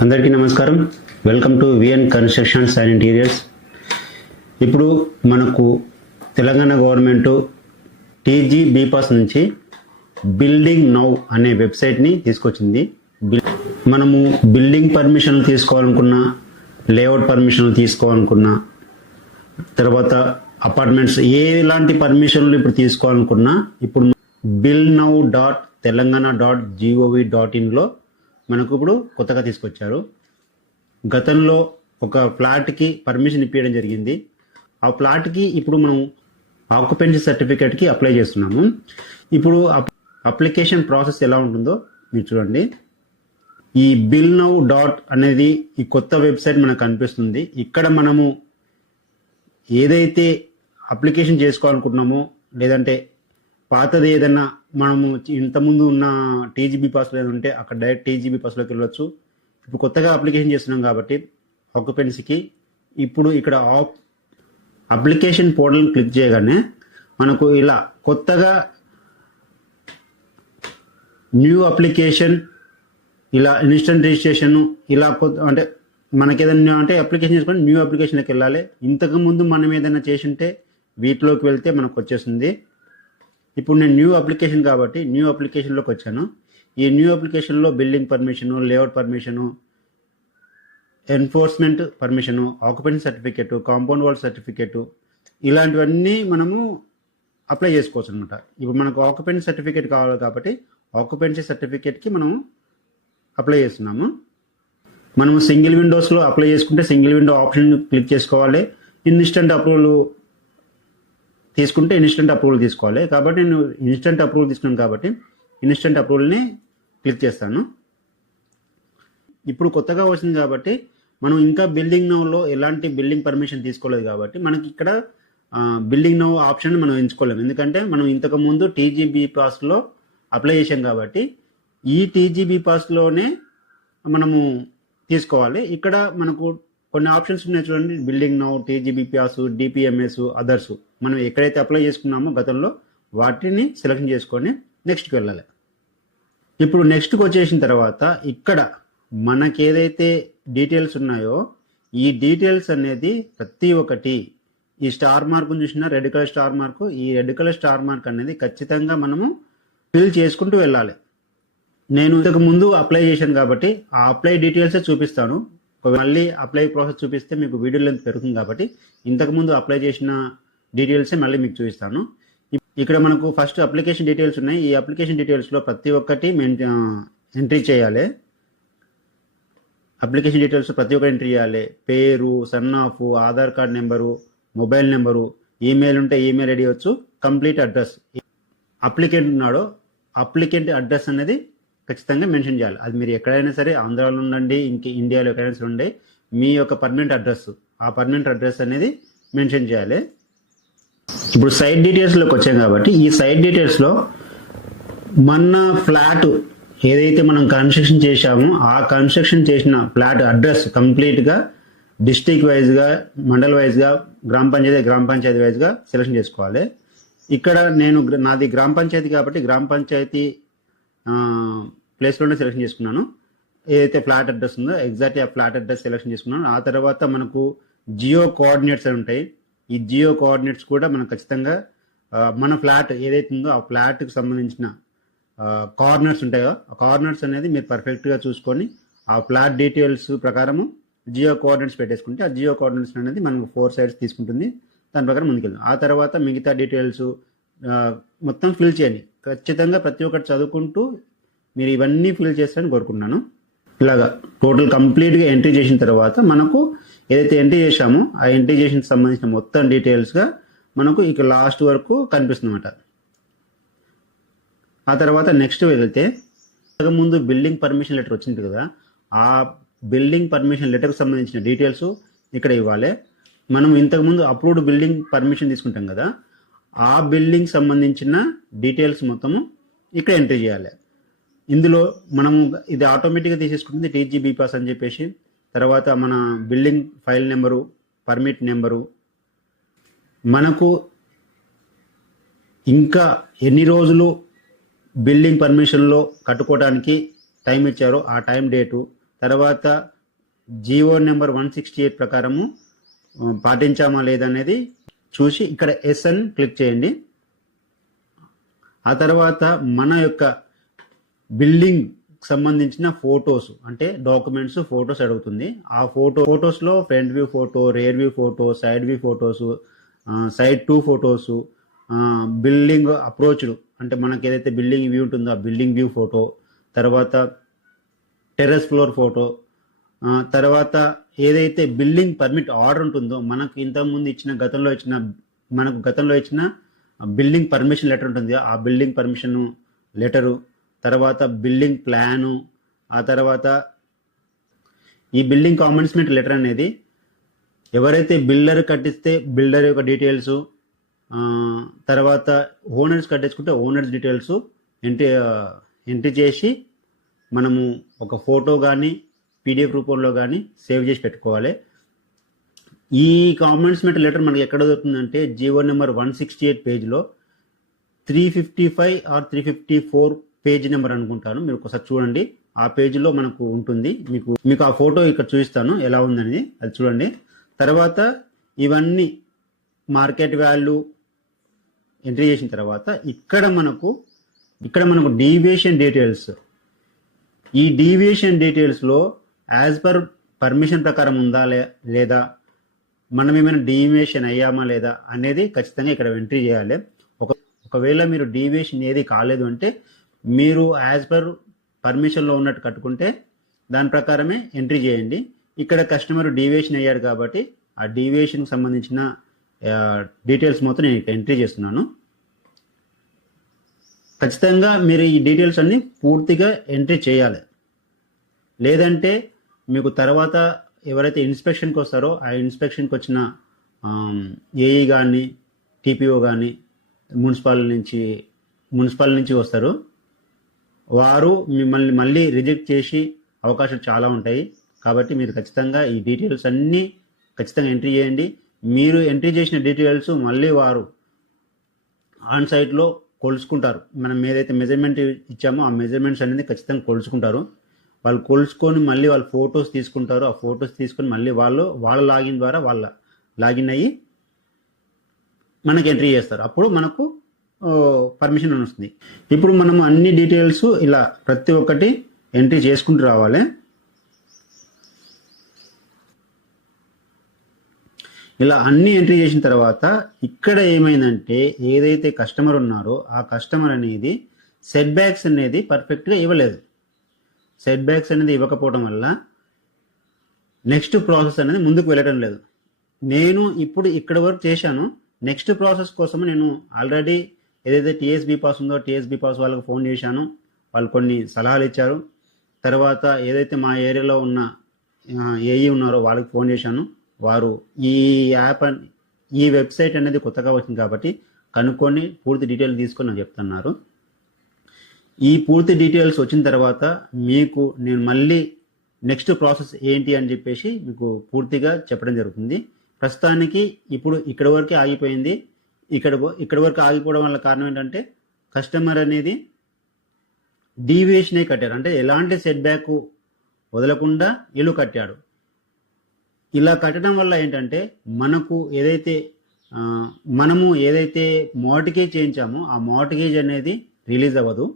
అందరికీ నమస్కారం. Welcome to VN constructions and interiors ఇప్పుడు మనకు తెలంగాణ గవర్నమెంట్ టీజీ బీపాస్ నుంచి బిల్డింగ్ నౌ అనే వెబ్సైట్ని తీసుకొచ్చింది. బిల్- మనము బిల్డింగ్ పర్మిషన్లు తీసుకోవాలనుకున్నా లేఅవుట్ పర్మిషన్లు తీసుకోవాలనుకున్నా తర్వాత అపార్ట్మెంట్స్ ఎలాంటి పర్మిషన్లు ఇప్పుడు తీసుకోవాలనుకున్నా ఇప్పుడు build now dot Telangana dot G O V dot ఇన్లో మనకు ఇప్పుడు కొత్తగా తీసుకొచ్చారు. గతంలో ఒక ఫ్లాట్కి పర్మిషన్ ఇప్పించడం జరిగింది. ఆ ఫ్లాట్కి ఇప్పుడు మనం ఆక్యుపెన్సీ సర్టిఫికేట్కి అప్లై చేస్తున్నాము. ఇప్పుడు అప్- అప్లికేషన్ ప్రాసెస్ ఎలా ఉంటుందో మీరు చూడండి. ఈ బిల్ నౌ డాట్ అనేది ఈ కొత్త వెబ్సైట్ మనకు కనిపిస్తుంది. ఇక్కడ మనము ఏదైతే అప్లికేషన్ చేసుకోవాలనుకుంటున్నామో లేదంటే పాతది ఏదైనా మనము ఇంతకుముందు ఉన్న టీజీబీ పాస్లో ఏదైనా ఉంటే అక్కడ డైరెక్ట్ టీజీబీ పాస్లోకి వెళ్ళొచ్చు. ఇప్పుడు కొత్తగా అప్లికేషన్ చేస్తున్నాం కాబట్టి ఆక్యుపెన్సీకి ఇప్పుడు ఇక్కడ ఆప్ అప్లికేషన్ పోర్టల్ క్లిక్ చేయగానే మనకు ఇలా కొత్తగా న్యూ అప్లికేషన్ ఇలా ఇన్స్టెంట్ రిజిస్ట్రేషన్ ఇలా అంటే మనకి ఏదైనా అంటే అప్లికేషన్ చేసుకొని న్యూ అప్లికేషన్కి వెళ్ళాలి. ఇంతకుముందు మనం ఏదైనా చేసి ఉంటే వీటిలోకి వెళ్తే మనకు వచ్చేస్తుంది ఇప్పుడు నేను న్యూ అప్లికేషన్ కాబట్టి న్యూ అప్లికేషన్లోకి వచ్చాను. ఈ న్యూ అప్లికేషన్లో building permission layout permission enforcement permission occupancy certificate compound wall certificate ఇలాంటివన్నీ మనము అప్లై చేసుకోవచ్చు అనమాట ఇప్పుడు మనకు ఆక్యుపెన్సీ సర్టిఫికేట్ కావాలి కాబట్టి ఆక్యుపెన్సీ సర్టిఫికేట్కి మనము అప్లై చేస్తున్నాము. మనము సింగిల్ విండోస్లో అప్లై చేసుకుంటే సింగిల్ విండో ఆప్షన్ క్లిక్ చేసుకోవాలి. ఇన్స్టెంట్ అప్రూవల్ తీసుకుంటే ఇన్స్టెంట్ అప్రూవల్ తీసుకోవాలి. కాబట్టి నేను ఇన్స్టెంట్ అప్రూవల్ తీసుకున్నాను కాబట్టి ఇన్స్టెంట్ అప్రూవల్ని క్లిక్ చేస్తాను. ఇప్పుడు కొత్తగా వచ్చింది కాబట్టి మనం ఇంకా బిల్డింగ్ నోలో ఎలాంటి బిల్డింగ్ పర్మిషన్ తీసుకోలేదు కాబట్టి మనకి ఇక్కడ బిల్డింగ్ నో ఆప్షన్ మనం ఎంచుకోలేము. ఎందుకంటే మనం ఇంతకు ముందు టీజీబీ పాస్లో అప్లై చేసాం కాబట్టి ఈ టీజీబీ పాస్లోనే మనము తీసుకోవాలి. ఇక్కడ మనకు కొన్ని ఆప్షన్స్ ఉన్నాయి చూడండి. Building now TG bPASS DPMS others. మనం ఎక్కడైతే అప్లై చేసుకున్నామో గతంలో వాటిని సెలెక్షన్ చేసుకొని నెక్స్ట్కి వెళ్ళాలి. ఇప్పుడు నెక్స్ట్కి వచ్చేసిన తర్వాత ఇక్కడ మనకి ఏదైతే డీటెయిల్స్ ఉన్నాయో ఈ డీటెయిల్స్ అనేది ప్రతి ఒక్కటి ఈ స్టార్ మార్క్ చూసిన రెడ్ కలర్ స్టార్ మార్క్ ఈ రెడ్ కలర్ స్టార్ మార్క్ అనేది ఖచ్చితంగా మనము ఫిల్ చేసుకుంటూ వెళ్ళాలి. నేను ఇంతకు ముందు అప్లై చేశాను కాబట్టి ఆ అప్లై డీటెయిల్సే చూపిస్తాను. మళ్ళీ అప్లై ప్రాసెస్ చూపిస్తే మీకు వీడియో లెంత్ పెరుగుతుంది కాబట్టి ఇంతకుముందు అప్లై చేసిన డీటెయిల్సే మళ్ళీ మీకు చూపిస్తాను. ఇక్కడ మనకు ఫస్ట్ అప్లికేషన్ డీటెయిల్స్ ఉన్నాయి. ఈ అప్లికేషన్ డీటెయిల్స్లో ప్రతి ఒక్కటి ఎంట్రీ చేయాలి. అప్లికేషన్ డీటెయిల్స్ ప్రతి ఒక్కటి ఎంట్రీ చేయాలి. పేరు son of Aadhaar card number mobile number email ఉంటే ఈమెయిల్ ఐడి వచ్చు. కంప్లీట్ అడ్రస్ అప్లికెంట్ ఉన్నాడో. అప్లికెంట్ అడ్రస్ అనేది ఖచ్చితంగా మెన్షన్ చేయాలి. అది మీరు ఎక్కడైనా సరే ఆంధ్రాలో ఉండండి ఇంకే ఇండియాలో ఎక్కడైనా సరే ఉండే మీ యొక్క పర్మనెంట్ అడ్రస్ ఆ పర్మనెంట్ అడ్రస్ అనేది మెన్షన్ చేయాలి. ఇప్పుడు సైట్ డీటెయిల్స్లోకి వచ్చాం కాబట్టి ఈ సైట్ డీటెయిల్స్లో మన ఫ్లాట్ ఏదైతే మనం కన్స్ట్రక్షన్ చేశామో ఆ కన్స్ట్రక్షన్ చేసిన ఫ్లాట్ అడ్రస్ కంప్లీట్గా డిస్టిక్ వైజ్గా మండల్ వైజ్గా గ్రామ పంచాయతీ గ్రామ పంచాయతీ వైజ్గా సెలెక్షన్ చేసుకోవాలి. ఇక్కడ నేను నాది గ్రామ పంచాయతీ కాబట్టి గ్రామ పంచాయతీ ప్లేస్లోనే సెలెక్షన్ చేసుకున్నాను. ఏదైతే ఫ్లాట్ అడ్రస్ ఉందో ఎగ్జాక్ట్ ఆ ఫ్లాట్ అడ్రస్ సెలెక్షన్ చేసుకున్నాను. ఆ తర్వాత మనకు జియో కోఆర్డినేట్స్ అని ఉంటాయి. ఈ జియో కోఆర్డినేట్స్ కూడా మనం ఖచ్చితంగా మన ఫ్లాట్ ఏదైతే ఉందో ఆ ఫ్లాట్కి సంబంధించిన కార్నర్స్ ఉంటాయో ఆ కార్నర్స్ అనేది మీరు పర్ఫెక్ట్గా చూసుకొని ఆ ఫ్లాట్ డీటెయిల్స్ ప్రకారము జియో కోఆర్డినేట్స్ పెట్టేసుకుంటే ఆ జియో కోఆర్డినేట్స్ అనేది మనకు ఫోర్ సైడ్స్ తీసుకుంటుంది. దాని ప్రకారం ముందుకెళ్దాం. ఆ తర్వాత మిగతా డీటెయిల్స్ మొత్తం ఫిల్ చేయండి. ఖచ్చితంగా ప్రతి ఒక్కటి చదువుకుంటూ మీరు ఇవన్నీ ఫిల్ చేస్తారని కోరుకుంటున్నాను. ఇలాగా టోటల్ కంప్లీట్గా ఎంట్రీ చేసిన తర్వాత మనకు ఏదైతే ఎంట్రీ చేశామో ఆ ఎంట్రీ చేసిన సంబంధించిన మొత్తం డీటెయిల్స్గా మనకు ఇక లాస్ట్ వరకు కనిపిస్తుంది ఆ తర్వాత నెక్స్ట్ వెళ్తే ముందు బిల్డింగ్ పర్మిషన్ లెటర్ వచ్చింది కదా ఆ బిల్డింగ్ పర్మిషన్ లెటర్కి సంబంధించిన డీటెయిల్స్ ఇక్కడ ఇవ్వాలి. మనం ఇంతకుముందు అప్రూవ్డ్ బిల్డింగ్ పర్మిషన్ తీసుకుంటాం కదా ఆ బిల్డింగ్ సంబంధించిన డీటెయిల్స్ మొత్తము ఇక్కడ ఎంట్రీ చేయాలి. ఇందులో మనము ఇది ఆటోమేటిక్గా తీసేసుకుంటుంది టీజీ పాస్ అని చెప్పేసి. తర్వాత మన building file number permit number మనకు ఇంకా ఎన్ని రోజులు బిల్డింగ్ పర్మిషన్లో కట్టుకోవడానికి టైం ఇచ్చారో ఆ టైం డేటు తర్వాత GO number one sixty eight ప్రకారము పాటించామా లేదనేది చూసి ఇక్కడ ఎస్ఎన్ క్లిక్ చేయండి. ఆ తర్వాత మన యొక్క బిల్డింగ్ సంబంధించిన ఫొటోస్ అంటే డాక్యుమెంట్స్ ఫొటోస్ అడుగుతుంది. ఆ photo ఫొటోస్లో front view photo rear view photo side view photos side two photos building approached అంటే మనకి ఏదైతే బిల్డింగ్ వ్యూ ఉంటుందో ఆ బిల్డింగ్ వ్యూ ఫోటో తర్వాత టెర్రస్ ఫ్లోర్ ఫోటో తర్వాత ఏదైతే బిల్డింగ్ పర్మిట్ ఆర్డర్ ఉంటుందో మనకు ఇంతకుముందు ఇచ్చిన గతంలో ఇచ్చిన మనకు గతంలో ఇచ్చిన బిల్డింగ్ పర్మిషన్ లెటర్ ఉంటుంది. ఆ బిల్డింగ్ పర్మిషన్ లెటరు తర్వాత బిల్డింగ్ ప్లాను ఆ తర్వాత ఈ బిల్డింగ్ కామెంట్స్మెంట్ లెటర్ అనేది ఎవరైతే బిల్డర్ కట్టిస్తే బిల్డర్ యొక్క డీటెయిల్స్ తర్వాత ఓనర్స్ కట్టించుకుంటే ఓనర్స్ డీటెయిల్స్ ఎంట్రీ ఎంట్రీ చేసి మనము ఒక ఫోటో కానీ పీడిఎఫ్ రూపంలో కానీ సేవ్ చేసి పెట్టుకోవాలి. ఈ కామెంట్స్మెంట్ లెటర్ మనకి ఎక్కడ దొరుకుతుందంటే GO number one sixty eight పేజ్లో three fifty five or three fifty four page number అనుకుంటాను. మీరు ఒకసారి చూడండి. ఆ పేజీలో మనకు ఉంటుంది. మీకు మీకు ఆ ఫోటో ఇక్కడ చూపిస్తాను. ఎలా ఉందనేది అది చూడండి. తర్వాత ఇవన్నీ మార్కెట్ వాల్యూ ఎంట్రీ చేసిన తర్వాత ఇక్కడ మనకు ఇక్కడ మనకు డీవియేషన్ డీటెయిల్స్. ఈ డీవియేషన్ డీటెయిల్స్లో యాజ్ పర్ పర్మిషన్ ప్రకారం ఉందా లేదా మనం ఏమైనా డీవియేషన్ అయ్యామా లేదా అనేది ఖచ్చితంగా ఇక్కడ ఎంట్రీ చేయాలి. ఒక ఒకవేళ మీరు డీవియేషన్ ఏది కాలేదు అంటే మీరు యాజ్ పర్ పర్మిషన్లో ఉన్నట్టు కట్టుకుంటే దాని ప్రకారమే ఎంట్రీ చేయండి. ఇక్కడ కస్టమర్ డీవియేషన్ అయ్యాడు కాబట్టి ఆ డీవియేషన్కి సంబంధించిన డీటెయిల్స్ మొత్తం నేను ఇక్కడ ఎంట్రీ చేస్తున్నాను. ఖచ్చితంగా మీరు ఈ డీటెయిల్స్ అన్ని పూర్తిగా ఎంట్రీ చేయాలి. లేదంటే మీకు తర్వాత ఎవరైతే ఇన్స్పెక్షన్కి వస్తారో ఆ ఇన్స్పెక్షన్కి వచ్చిన ఏఈ కానీ టీపీఓ కానీ మున్సిపాల్ నుంచి మున్సిపాల్ నుంచి వస్తారు. వారు మిమ్మల్ని మళ్ళీ రిజెక్ట్ చేసి అవకాశాలు చాలా ఉంటాయి. కాబట్టి మీరు ఖచ్చితంగా ఈ డీటెయిల్స్ అన్నీ ఖచ్చితంగా ఎంట్రీ చేయండి. మీరు ఎంట్రీ చేసిన డీటెయిల్స్ మళ్ళీ వారు ఆన్ సైట్లో కొలుసుకుంటారు. మనం ఏదైతే మెజర్మెంట్ ఇచ్చామో ఆ మెజర్మెంట్స్ అనేది ఖచ్చితంగా కొలుసుకుంటారు. వాళ్ళు కొలుచుకొని మళ్ళీ వాళ్ళు ఫొటోస్ తీసుకుంటారు. ఆ ఫొటోస్ తీసుకొని మళ్ళీ వాళ్ళు వాళ్ళ లాగిన్ ద్వారా వాళ్ళ లాగిన్ అయ్యి మనకి ఎంట్రీ చేస్తారు. అప్పుడు మనకు పర్మిషన్ వస్తుంది. ఇప్పుడు మనం అన్ని డీటెయిల్స్ ఇలా ప్రతి ఒక్కటి ఎంట్రీ చేసుకుంటూ రావాలి. ఇలా అన్ని ఎంట్రీ చేసిన తర్వాత ఇక్కడ ఏమైందంటే ఏదైతే కస్టమర్ ఉన్నారో ఆ కస్టమర్ అనేది సెట్ బ్యాక్స్ అనేది పర్ఫెక్ట్గా ఇవ్వలేదు. సెట్ బ్యాక్స్ అనేది ఇవ్వకపోవడం వల్ల నెక్స్ట్ ప్రాసెస్ అనేది ముందుకు వెళ్ళటం లేదు. నేను ఇప్పుడు ఇక్కడ వరకు చేశాను. నెక్స్ట్ ప్రాసెస్ కోసం నేను ఆల్రెడీ ఏదైతే టీఎస్బీ పాస్ ఉందో టీఎస్బీ పాస్ వాళ్ళకి ఫోన్ చేశాను. వాళ్ళు కొన్ని సలహాలు ఇచ్చారు. తర్వాత ఏదైతే మా ఏరియాలో ఉన్న ఏఈ ఉన్నారో వాళ్ళకి ఫోన్ చేశాను. వారు ఈ యాప్ ఈ వెబ్సైట్ అనేది కొత్తగా వచ్చింది కాబట్టి కనుక్కొని పూర్తి డీటెయిల్ తీసుకొని నాకు చెప్తున్నారు. ఈ పూర్తి డీటెయిల్స్ వచ్చిన తర్వాత మీకు నేను మళ్ళీ నెక్స్ట్ ప్రాసెస్ ఏంటి అని చెప్పేసి మీకు పూర్తిగా చెప్పడం జరుగుతుంది. ప్రస్తుతానికి ఇప్పుడు ఇక్కడ వరకే ఆగిపోయింది. ఇక్కడ ఇక్కడ వరకు ఆగిపోవడం వల్ల కారణం ఏంటంటే కస్టమర్ అనేది డీవియేషనే కట్టారు. అంటే ఎలాంటి సెట్ బ్యాక్ వదలకుండా ఇల్లు కట్టాడు. ఇలా కట్టడం వల్ల ఏంటంటే మనకు ఏదైతే మనము ఏదైతే మార్టిగేజ్ చేయించామో ఆ మార్టిగేజ్ అనేది రిలీజ్ అవ్వదు.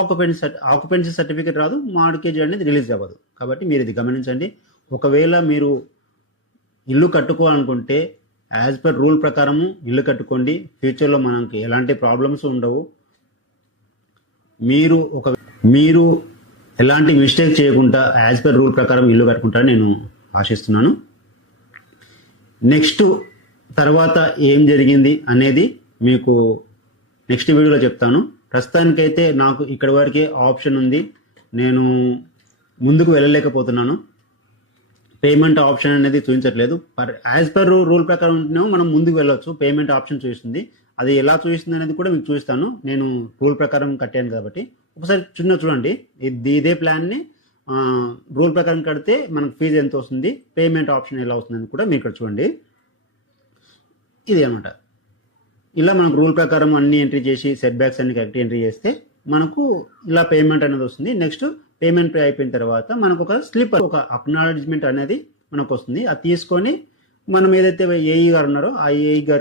ఆక్యుపెన్సీ సర్టి ఆక్యుపెన్సీ సర్టిఫికేట్ రాదు మార్కేజ్ అనేది రిలీజ్ అవ్వదు. కాబట్టి మీరు ఇది గమనించండి. ఒకవేళ మీరు ఇల్లు కట్టుకోవాలనుకుంటే యాజ్ పర్ రూల్ ప్రకారము ఇల్లు కట్టుకోండి. ఫ్యూచర్లో మనకి ఎలాంటి ప్రాబ్లమ్స్ ఉండవు. మీరు ఒక మీరు ఎలాంటి మిస్టేక్ చేయకుండా యాజ్ పర్ రూల్ ప్రకారం ఇల్లు కట్టుకుంటారని నేను ఆశిస్తున్నాను. నెక్స్ట్ తర్వాత ఏం జరిగింది అనేది మీకు నెక్స్ట్ వీడియోలో చెప్తాను. ప్రస్తుతానికైతే నాకు ఇక్కడ వరకే ఆప్షన్ ఉంది. నేను ముందుకు వెళ్ళలేకపోతున్నాను. పేమెంట్ ఆప్షన్ అనేది చూపించట్లేదు. పర్ యాజ్ పర్ రూల్ ప్రకారం ఉంటేనేమో మనం ముందుకు వెళ్ళొచ్చు. పేమెంట్ ఆప్షన్ చూపిస్తుంది. అది ఎలా చూపిస్తుంది అనేది కూడా మీకు చూపిస్తాను. నేను రూల్ ప్రకారం కట్టాను కాబట్టి. ఒకసారి చిన్న చూడండి. ఇది ఇదే ప్లాన్ని రూల్ ప్రకారం కడితే మనకు ఫీజు ఎంత వస్తుంది? పేమెంట్ ఆప్షన్ ఎలా వస్తుందని కూడా మీరు ఇక్కడ చూడండి. ఇది అనమాట ఇలా మనకు రూల్ ప్రకారం అన్ని ఎంట్రీ చేసి సెట్ బ్యాక్స్ అన్ని కరెక్ట్ ఎంట్రీ చేస్తే మనకు ఇలా పేమెంట్ అనేది వస్తుంది. నెక్స్ట్ పేమెంట్ పే అయిపోయిన తర్వాత మనకు ఒక స్లిప్ ఒక అక్నాలెడ్జ్మెంట్ అనేది మనకు వస్తుంది. అది తీసుకొని మనం ఏదైతే ఏఈ గారు ఉన్నారో ఆ ఏఈ గారు